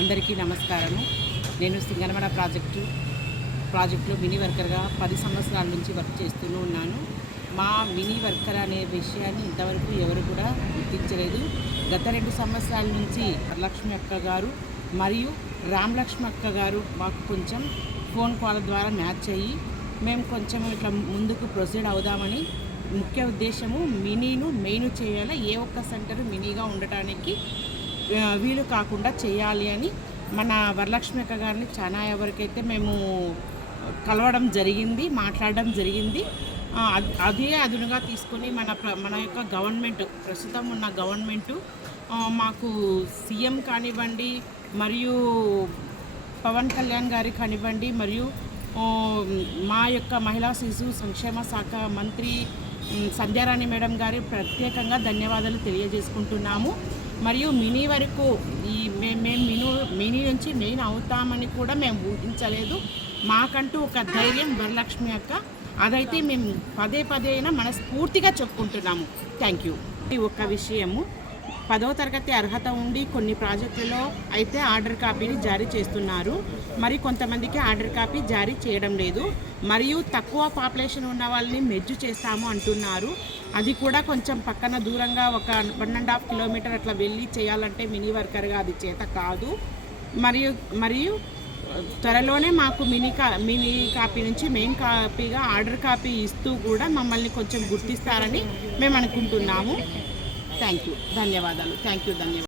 అందరికీ నమస్కారము. నేను సింగనమడ ప్రాజెక్టు ప్రాజెక్టులో మినీ వర్కర్గా పది సంవత్సరాల నుంచి వర్క్ చేస్తూనే ఉన్నాను. మా మినీ వర్కర్ అనే విషయాన్ని ఇంతవరకు ఎవరు కూడా గుర్తించలేదు. గత రెండు సంవత్సరాల నుంచి వరలక్ష్మి అక్క గారు మరియు రామలక్ష్మి అక్క గారు మాకు కొంచెం ఫోన్ కాల్ ద్వారా మ్యాచ్ అయ్యి మేము కొంచెం ఇట్లా ముందుకు ప్రొసీడ్ అవుదామని ముఖ్య ఉద్దేశము మినీను మెయిన్ చేయాలి? ఏ ఒక్క సెంటర్ మినీగా ఉండటానికి వీలు కాకుండా చేయాలి అని మన వరలక్ష్మి అక్క గారిని చాలా ఎవరికైతే మేము కలవడం జరిగింది మాట్లాడడం జరిగింది. అదే అదునుగా తీసుకొని మన ప్ర- మన యొక్క గవర్నమెంట్ ప్రస్తుతం ఉన్న గవర్నమెంటు మాకు సీఎం కానివ్వండి మరియు పవన్ కళ్యాణ్ గారి కానివ్వండి మరియు మా యొక్క మహిళా శిశు సంక్షేమ శాఖ మంత్రి సంధ్యారాణి మేడం గారి ప్రత్యేకంగా ధన్యవాదాలు తెలియజేసుకుంటున్నాము. మరియు మినీ వరకు ఈ మేము మేము మినీ మినీ నుంచి మెయిన్ అవుతామని కూడా మేము ఊహించలేదు. మాకంటూ ఒక ధైర్యం వరలక్ష్మి అక్క. అదైతే మేము పదే పదే అయినా మనస్ఫూర్తిగా చెప్పుకుంటున్నాము. థ్యాంక్ యూ ఈ ఒక్క విషయము పదో తరగతి అర్హత ఉండి కొన్ని ప్రాజెక్టులలో అయితే ఆర్డర్ కాపీని జారీ చేస్తున్నారు. మరి కొంతమందికి ఆర్డర్ కాపీ జారీ చేయడం లేదు. మరియు తక్కువ పాపులేషన్ ఉన్న వాళ్ళని మెజ్జు చేస్తాము అంటున్నారు. అది కూడా కొంచెం పక్కన దూరంగా ఒక వన్ అండ్ హాఫ్ కిలోమీటర్ అట్లా వెళ్ళి చేయాలంటే మినీ వర్కర్గా అది చేత కాదు. మరియు మరియు త్వరలోనే మాకు మినీ కా మినీ కాపీ నుంచి మెయిన్ కాపీగా ఆర్డర్ కాపీ ఇస్తూ కూడా మమ్మల్ని కొంచెం గుర్తిస్తారని మేము అనుకుంటున్నాము. Thank you. ధన్యవాదాలు. థ్యాంక్ యూ ధన్యవాదాలు.